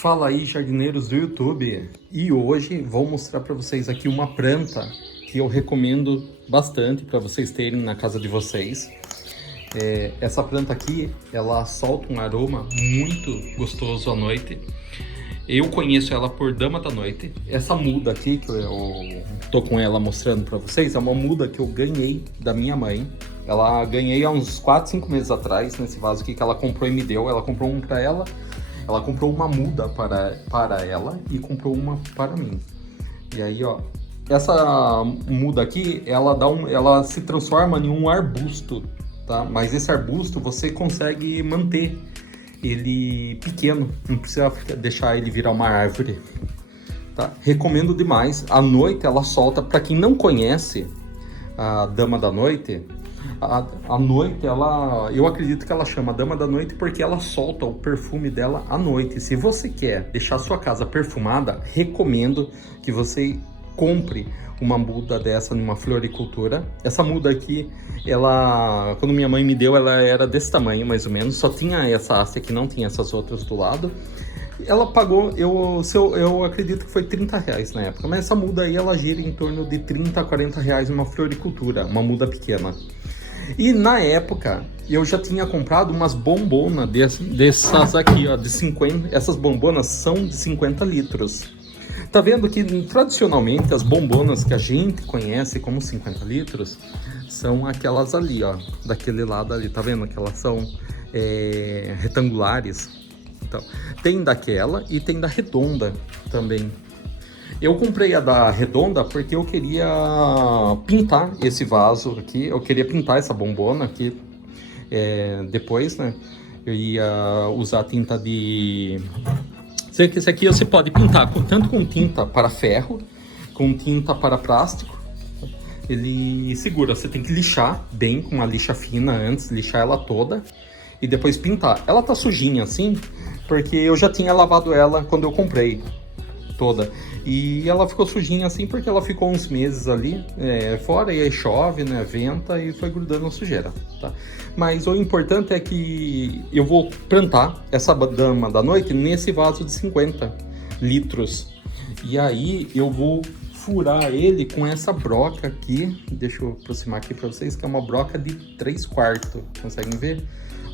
Fala aí, jardineiros do YouTube, e hoje vou mostrar para vocês aqui uma planta que eu recomendo bastante para vocês terem na casa de vocês. Essa planta aqui, ela solta um aroma muito gostoso à noite. Eu conheço ela por Dama da Noite. Essa muda aqui que eu tô com ela mostrando para vocês é uma muda que eu ganhei da minha mãe. Ela ganhei há uns 4, 5 meses atrás nesse vaso aqui que ela comprou e me deu. Ela comprou um para ela. Ela comprou uma muda para ela e comprou uma para mim. E aí, ó, essa muda aqui, ela se transforma em um arbusto, tá? Mas esse arbusto você consegue manter ele pequeno, não precisa deixar ele virar uma árvore, tá? Recomendo demais. À noite ela solta, para quem não conhece a Dama da Noite, à noite eu acredito que ela chama Dama da Noite porque ela solta o perfume dela à noite. Se você quer deixar sua casa perfumada, recomendo que você compre uma muda dessa numa floricultura. Essa muda aqui, quando minha mãe me deu, ela era desse tamanho mais ou menos, só tinha essa haste aqui, não tinha essas outras do lado. Ela pagou, eu acredito que foi R$30 na época, mas essa muda aí ela gira em torno de R$30 a R$40 numa floricultura, uma muda pequena. E na época eu já tinha comprado umas bombonas dessas aqui, ó, de 50. Essas bombonas são de 50 litros. Tá vendo que tradicionalmente as bombonas que a gente conhece como 50 litros são aquelas ali, ó, daquele lado ali, tá vendo que elas são retangulares? Então, tem daquela e tem da redonda também. Eu comprei a da redonda porque eu queria pintar esse vaso aqui, eu queria pintar essa bombona aqui. Depois, né, eu ia usar tinta de... Esse aqui você pode pintar tanto com tinta para ferro, com tinta para plástico. Ele segura, você tem que lixar bem com uma lixa fina antes, lixar ela toda e depois pintar. Ela tá sujinha assim, porque eu já tinha lavado ela quando eu comprei toda. E ela ficou sujinha assim porque ela ficou uns meses ali fora, e aí chove, né, venta e foi grudando a sujeira, tá? Mas o importante é que eu vou plantar essa Dama da Noite nesse vaso de 50 litros. E aí eu vou furar ele com essa broca aqui. Deixa eu aproximar aqui para vocês, que é uma broca de 3/4. Conseguem ver?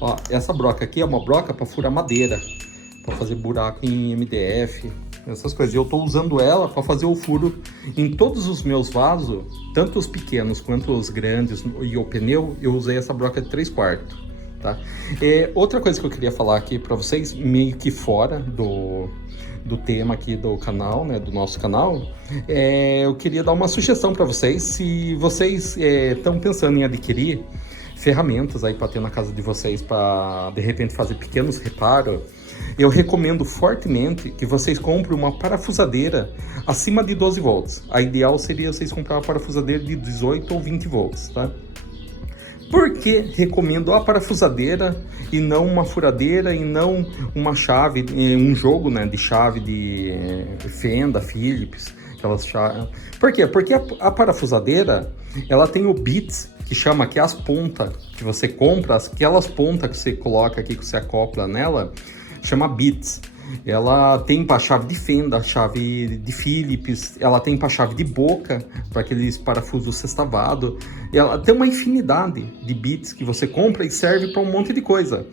Ó, essa broca aqui é uma broca para furar madeira, para fazer buraco em MDF, essas coisas. Eu tô usando ela para fazer o furo em todos os meus vasos, tanto os pequenos quanto os grandes e o pneu. Eu usei essa broca de 3/4, tá? Outra coisa que eu queria falar aqui para vocês, meio que fora do tema aqui do canal, né, do nosso canal, eu queria dar uma sugestão para vocês. Se vocês estão pensando em adquirir ferramentas aí para ter na casa de vocês, para de repente fazer pequenos reparos, eu recomendo fortemente que vocês comprem uma parafusadeira acima de 12 volts. A ideal seria vocês comprar uma parafusadeira de 18 ou 20 volts, tá? Por que recomendo a parafusadeira e não uma furadeira e não uma chave, um jogo, né, de chave de fenda, Phillips, aquelas chaves? Por quê? Porque a parafusadeira, ela tem o bits, que chama que é as pontas que você compra, aquelas pontas que você coloca aqui, que você acopla nela, chama bits. Ela tem para chave de fenda, chave de Phillips, ela tem para chave de boca, para aqueles parafusos sextavado. Ela tem uma infinidade de bits que você compra e serve para um monte de coisa.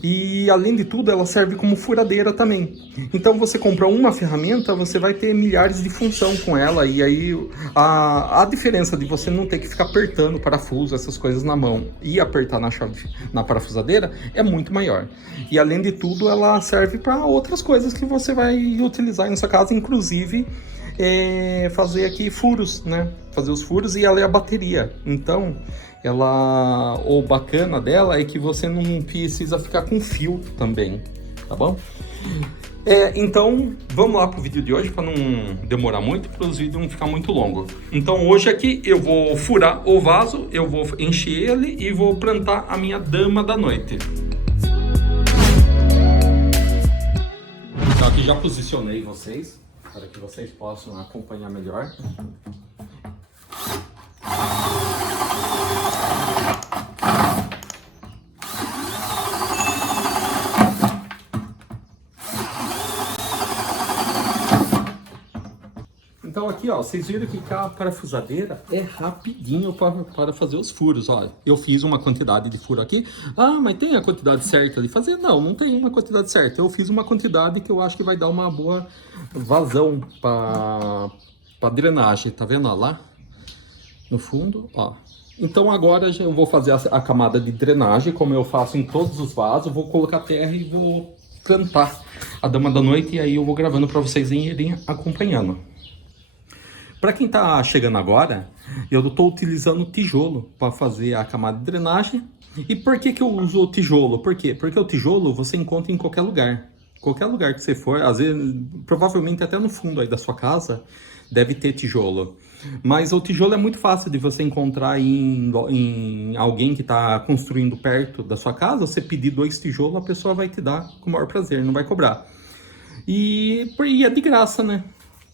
E além de tudo, ela serve como furadeira também. Então você compra uma ferramenta, você vai ter milhares de função com ela. E aí a diferença de você não ter que ficar apertando parafuso, essas coisas na mão, e apertar na parafusadeira é muito maior. E além de tudo, ela serve para outras coisas que você vai utilizar na sua casa, inclusive fazer aqui furos, né? Fazer os furos, e ela é a bateria. Então o bacana dela é que você não precisa ficar com fio também, tá bom? Então vamos lá pro vídeo de hoje, para não demorar muito, para os vídeos não ficar muito longo. Então hoje aqui eu vou furar o vaso, eu vou encher ele e vou plantar a minha Dama da Noite. Então aqui já posicionei vocês, para que vocês possam acompanhar melhor. Então aqui, ó, vocês viram que a parafusadeira é rapidinho para fazer os furos, ó. Eu fiz uma quantidade de furo aqui. Ah, mas tem a quantidade certa de fazer? Não, não tem uma quantidade certa. Eu fiz uma quantidade que eu acho que vai dar uma boa vazão para drenagem. Tá vendo, ó, lá no fundo, ó. Então agora eu vou fazer a camada de drenagem, como eu faço em todos os vasos. Vou colocar terra e vou plantar a dama da noite, e aí eu vou gravando para vocês irem acompanhando. Para quem está chegando agora, eu estou utilizando tijolo para fazer a camada de drenagem. E por que eu uso o tijolo? Por quê? Porque o tijolo você encontra em qualquer lugar. Qualquer lugar que você for, às vezes, provavelmente até no fundo aí da sua casa, deve ter tijolo. Mas o tijolo é muito fácil de você encontrar em alguém que está construindo perto da sua casa. Você pedir 2 tijolos, a pessoa vai te dar com o maior prazer, não vai cobrar. E é de graça, né?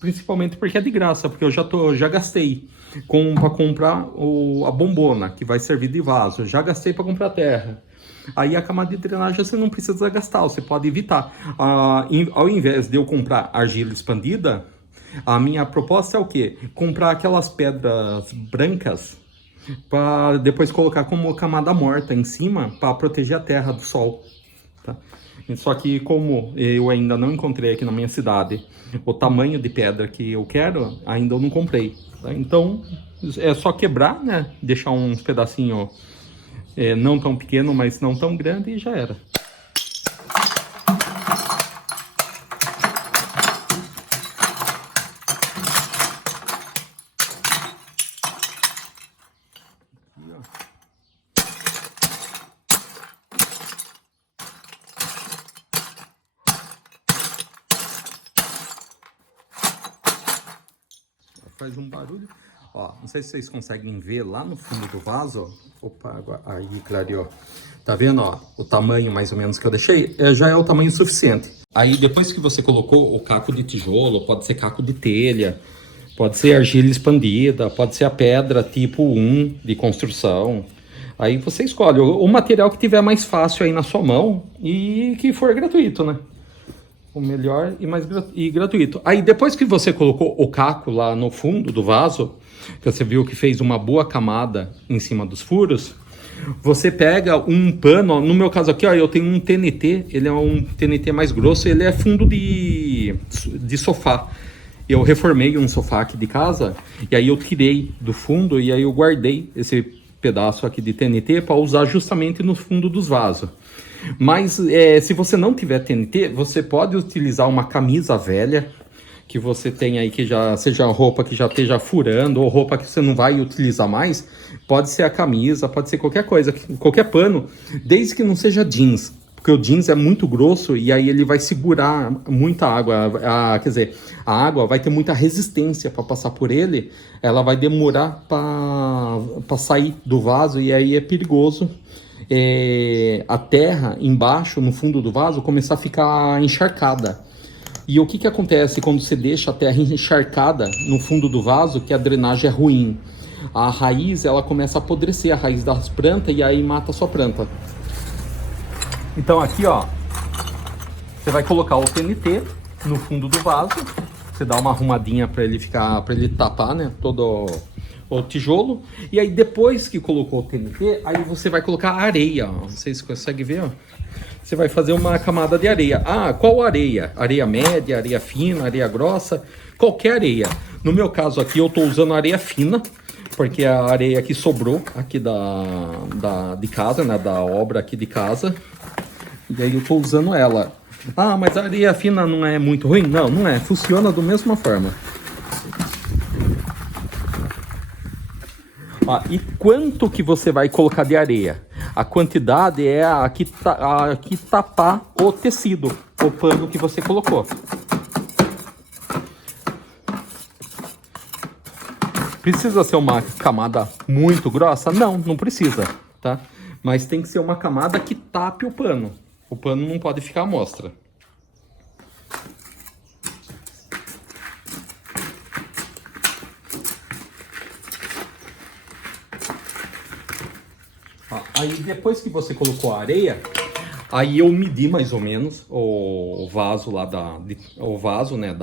Principalmente porque é de graça, porque eu já gastei para comprar a bombona, que vai servir de vaso. Já gastei para comprar terra. Aí a camada de drenagem você não precisa gastar, você pode evitar. Ao invés de eu comprar argila expandida, a minha proposta é o quê? Comprar aquelas pedras brancas para depois colocar como camada morta em cima para proteger a terra do sol. Tá? Só que como eu ainda não encontrei aqui na minha cidade o tamanho de pedra que eu quero, ainda eu não comprei. Tá? Então é só quebrar, né? Deixar uns pedacinhos não tão pequeno, mas não tão grande, e já era. Faz um barulho. Ó, não sei se vocês conseguem ver lá no fundo do vaso. Opa, agora, aí clareou. Tá vendo, ó, o tamanho mais ou menos que eu deixei? Já é o tamanho suficiente. Aí depois que você colocou o caco de tijolo, pode ser caco de telha, pode ser argila expandida, pode ser a pedra tipo 1 de construção. Aí você escolhe o material que tiver mais fácil aí na sua mão e que for gratuito, né? O melhor e gratuito. Aí depois que você colocou o caco lá no fundo do vaso, que você viu que fez uma boa camada em cima dos furos, você pega um pano, ó, no meu caso aqui, ó, eu tenho um TNT, ele é um TNT mais grosso, ele é fundo de sofá. Eu reformei um sofá aqui de casa, e aí eu tirei do fundo, e aí eu guardei esse pedaço aqui de TNT para usar justamente no fundo dos vasos. Mas se você não tiver TNT, você pode utilizar uma camisa velha que você tem aí, que já seja roupa que já esteja furando, ou roupa que você não vai utilizar mais. Pode ser a camisa, pode ser qualquer coisa, qualquer pano, desde que não seja jeans, porque o jeans é muito grosso e aí ele vai segurar muita água. Quer dizer, a água vai ter muita resistência para passar por ele, ela vai demorar para sair do vaso, e aí é perigoso a terra embaixo, no fundo do vaso, começar a ficar encharcada. E o que acontece quando você deixa a terra encharcada no fundo do vaso, que a drenagem é ruim? A raiz, ela começa a apodrecer, a raiz das plantas, e aí mata a sua planta. Então aqui, ó, você vai colocar o TNT no fundo do vaso, você dá uma arrumadinha para ele tapar, né, todo o tijolo. E aí depois que colocou o TNT, aí você vai colocar areia, ó. Não sei se você consegue ver, ó. Você vai fazer uma camada de areia. Ah, qual areia? Areia média, areia fina, areia grossa, qualquer areia. No meu caso aqui, eu estou usando areia fina, porque a areia que sobrou aqui de casa, né, da obra aqui de casa. E aí eu estou usando ela. Ah, mas a areia fina não é muito ruim? Não, não é. Funciona da mesma forma. Ah, e quanto que você vai colocar de areia? A quantidade é a que tapar o tecido, o pano que você colocou. Precisa ser uma camada muito grossa? Não, não precisa, tá? Mas tem que ser uma camada que tape o pano. O pano não pode ficar à mostra. Aí depois que você colocou a areia, Aí eu medi mais ou menos o vaso lá o vaso, né,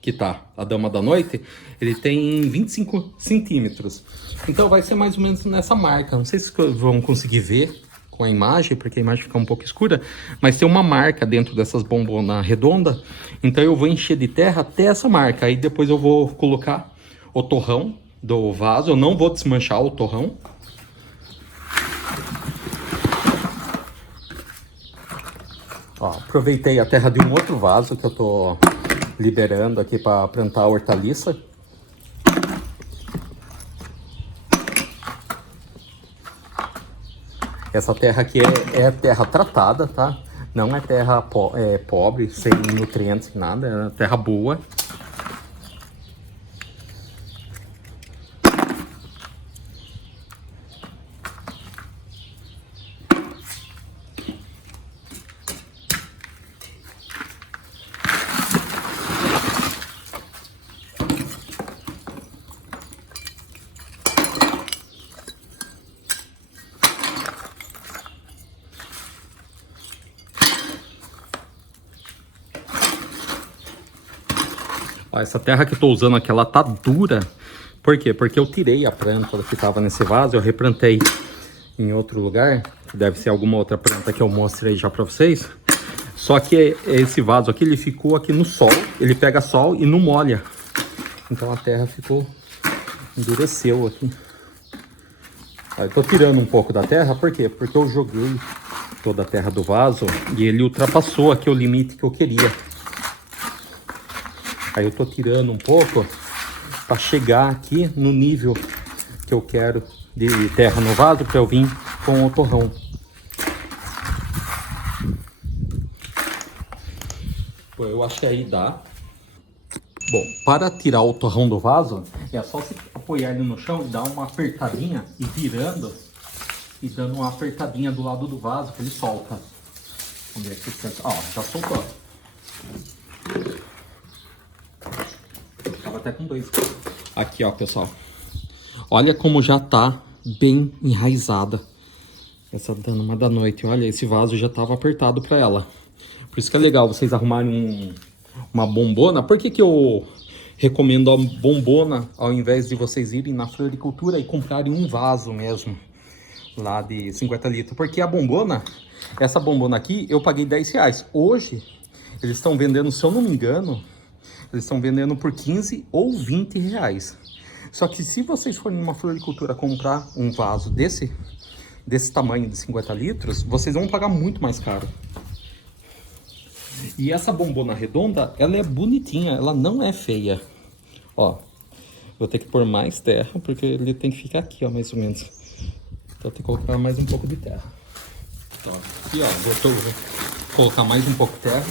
que tá a Dama da Noite, ele tem 25 centímetros. Então vai ser mais ou menos nessa marca. Não sei se vão conseguir ver com a imagem, porque a imagem fica um pouco escura, mas tem uma marca dentro dessas bombonas redondas. Então eu vou encher de terra até essa marca. Aí depois eu vou colocar o torrão do vaso. Eu não vou desmanchar o torrão. Ó, aproveitei a terra de um outro vaso que eu tô liberando aqui para plantar hortaliça. Essa terra aqui é terra tratada, tá? Não é terra pobre, sem nutrientes, sem nada. É terra boa. Ó, essa terra que eu tô usando aqui, ela tá dura. Por quê? Porque eu tirei a planta que tava nesse vaso, eu replantei em outro lugar, que deve ser alguma outra planta que eu mostrei já pra vocês. Só que esse vaso aqui, ele ficou aqui no sol, ele pega sol e não molha. Então a terra ficou, endureceu aqui. Aí eu tô tirando um pouco da terra, por quê? Porque eu joguei toda a terra do vaso e ele ultrapassou aqui o limite que eu queria. Aí eu tô tirando um pouco para chegar aqui no nível que eu quero de terra no vaso para eu vir com o torrão. Pô, eu acho que aí dá. Bom, para tirar o torrão do vaso, é só se apoiar ele no chão e dar uma apertadinha e virando e dando uma apertadinha do lado do vaso que ele solta. Vamos ver aqui. Ó, já soltou. Tava até com dois. Aqui, ó, pessoal. Olha como já tá bem enraizada essa Dama da Noite. Olha, esse vaso já tava apertado para ela. Por isso que é legal vocês arrumarem uma bombona. Por que que eu recomendo a bombona ao invés de vocês irem na floricultura e comprarem um vaso mesmo, lá de 50 litros? Porque a bombona, essa bombona aqui, eu paguei 10 reais. Hoje, eles estão vendendo, se eu não me engano, eles estão vendendo por 15 ou 20 reais. Só que se vocês forem numa floricultura comprar um vaso desse tamanho de 50 litros, vocês vão pagar muito mais caro. E essa bombona redonda, ela é bonitinha, ela não é feia. Ó, vou ter que pôr mais terra, porque ele tem que ficar aqui, ó, mais ou menos. Então, tem que colocar mais um pouco de terra. Então, aqui, ó, vou colocar mais um pouco de terra.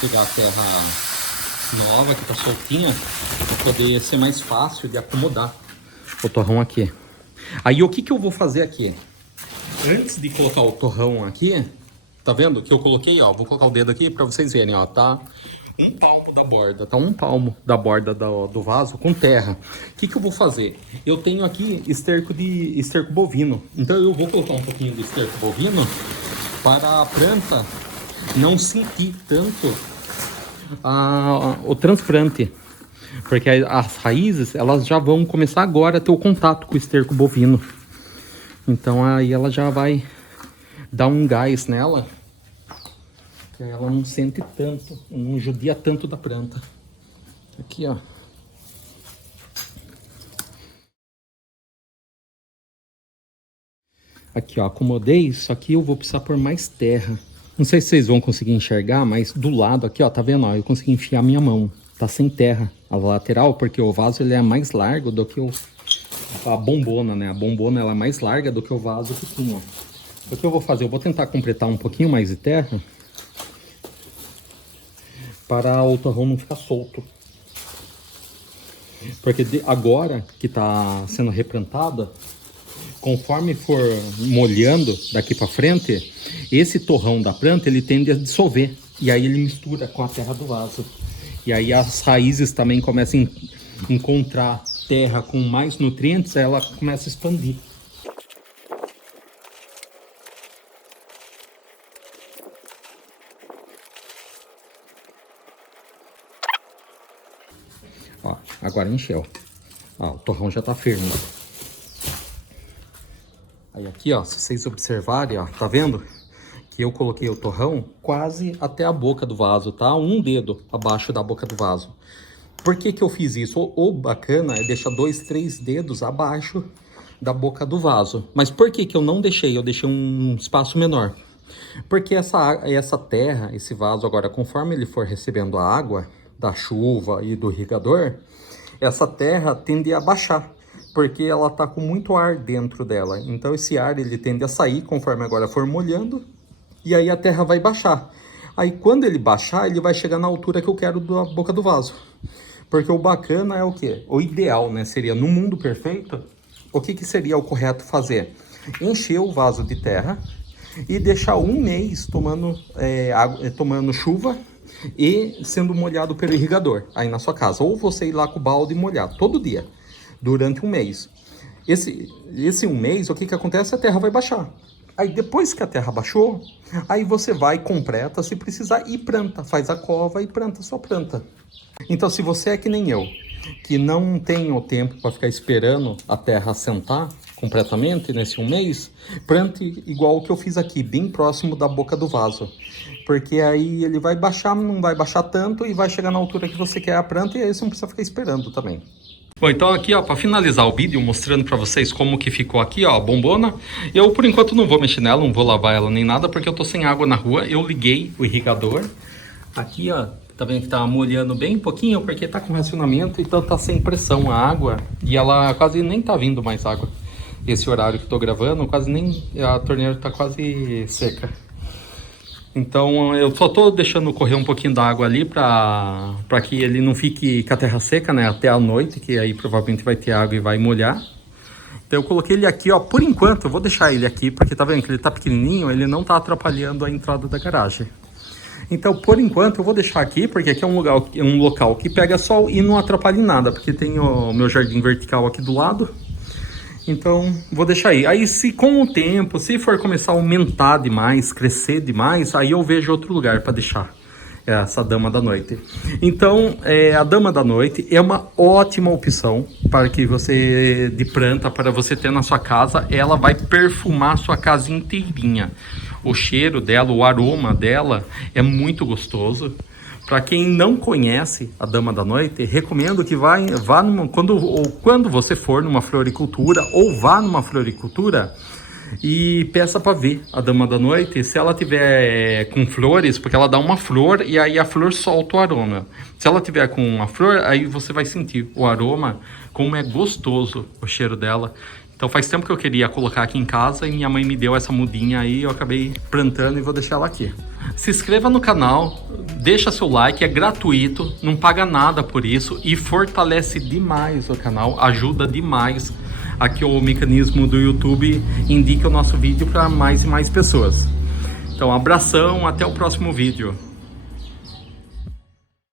Pegar a terra nova, que tá soltinha, para poder ser mais fácil de acomodar o torrão aqui. Aí, o que que eu vou fazer aqui? Antes de colocar o torrão aqui, tá vendo que eu coloquei, ó, vou colocar o dedo aqui para vocês verem, ó, tá um palmo da borda, tá um palmo da borda do vaso com terra. O que que eu vou fazer? Eu tenho aqui esterco bovino, então eu vou colocar um pouquinho de esterco bovino para a planta não sentir tanto o transplante, porque as raízes, elas já vão começar agora a ter o contato com o esterco bovino. Então aí ela já vai dar um gás nela, que ela não sente tanto, não judia tanto da planta. Aqui, ó. Aqui, ó, acomodei, só que eu vou precisar pôr mais terra. Não sei se vocês vão conseguir enxergar, mas do lado aqui, ó, tá vendo? Ó, eu consegui enfiar minha mão. Tá sem terra a lateral, porque o vaso ele é mais largo do que a bombona, né? A bombona ela é mais larga do que o vaso que tinha. O que eu vou fazer? Eu vou tentar completar um pouquinho mais de terra para o torrão não ficar solto. Porque agora que está sendo replantada, conforme for molhando daqui para frente, esse torrão da planta ele tende a dissolver. E aí ele mistura com a terra do vaso. E aí as raízes também começam a encontrar terra com mais nutrientes, aí ela começa a expandir. Ó, agora encheu. Ó, o torrão já tá firme. Aí aqui, ó, se vocês observarem, ó, tá vendo? Que eu coloquei o torrão quase até a boca do vaso, tá? Um dedo abaixo da boca do vaso. Por que que eu fiz isso? O bacana é deixar 2, 3 dedos abaixo da boca do vaso. Mas por que que eu não deixei? Eu deixei um espaço menor. Porque essa terra, esse vaso agora, conforme ele for recebendo a água da chuva e do irrigador, essa terra tende a baixar, porque ela tá com muito ar dentro dela. Então esse ar ele tende a sair conforme agora for molhando, e aí a terra vai baixar. Aí quando ele baixar, ele vai chegar na altura que eu quero da boca do vaso. Porque o bacana é o quê? O ideal, né? Seria, no mundo perfeito, o que que seria o correto fazer? Encher o vaso de terra e deixar um mês tomando chuva e sendo molhado pelo irrigador aí na sua casa. Ou você ir lá com o balde e molhar todo dia, durante um mês. Esse um mês, o que que acontece? A terra vai baixar. Aí depois que a terra baixou, aí você vai, completa, se precisar, e planta. Faz a cova e planta sua planta. Então, se você é que nem eu, que não tem o tempo para ficar esperando a terra assentar completamente nesse um mês, plante igual o que eu fiz aqui, bem próximo da boca do vaso. Porque aí ele vai baixar, não vai baixar tanto e vai chegar na altura que você quer a planta, e aí você não precisa ficar esperando também. Bom, então aqui, ó, para finalizar o vídeo, mostrando para vocês como que ficou aqui, ó, a bombona. Eu, por enquanto, não vou mexer nela, não vou lavar ela nem nada, porque eu tô sem água na rua. Eu liguei o irrigador. Aqui, ó, tá vendo que tá molhando bem pouquinho, porque tá com racionamento, então tá sem pressão a água. E ela quase nem tá vindo mais água. Esse horário que eu tô gravando, quase nem... a torneira tá quase seca. Então eu só tô deixando correr um pouquinho da água ali para que ele não fique com a terra seca, né? Até a noite, que aí provavelmente vai ter água e vai molhar. Então eu coloquei ele aqui, ó. Por enquanto eu vou deixar ele aqui, porque tá vendo que ele tá pequenininho, ele não tá atrapalhando a entrada da garagem. Então por enquanto eu vou deixar aqui, porque aqui é um local que pega sol e não atrapalha em nada, porque tem o meu jardim vertical aqui do lado. Então, vou deixar aí. Aí, se com o tempo, se for começar a aumentar demais, crescer demais, aí eu vejo outro lugar para deixar essa dama da noite. Então, a dama da noite é uma ótima opção para que você, de planta, para você ter na sua casa. Ela vai perfumar a sua casa inteirinha. O cheiro dela, o aroma dela é muito gostoso. Para quem não conhece a Dama da Noite, recomendo que quando você for numa floricultura ou vá numa floricultura e peça para ver a Dama da Noite. Se ela tiver com flores, porque ela dá uma flor e aí a flor solta o aroma. Se ela tiver com uma flor, aí você vai sentir o aroma, como é gostoso o cheiro dela. Então faz tempo que eu queria colocar aqui em casa e minha mãe me deu essa mudinha aí, eu acabei plantando e vou deixar ela aqui. Se inscreva no canal, deixa seu like, é gratuito, não paga nada por isso e fortalece demais o canal, ajuda demais a que o mecanismo do YouTube indique o nosso vídeo para mais e mais pessoas. Então abração, até o próximo vídeo.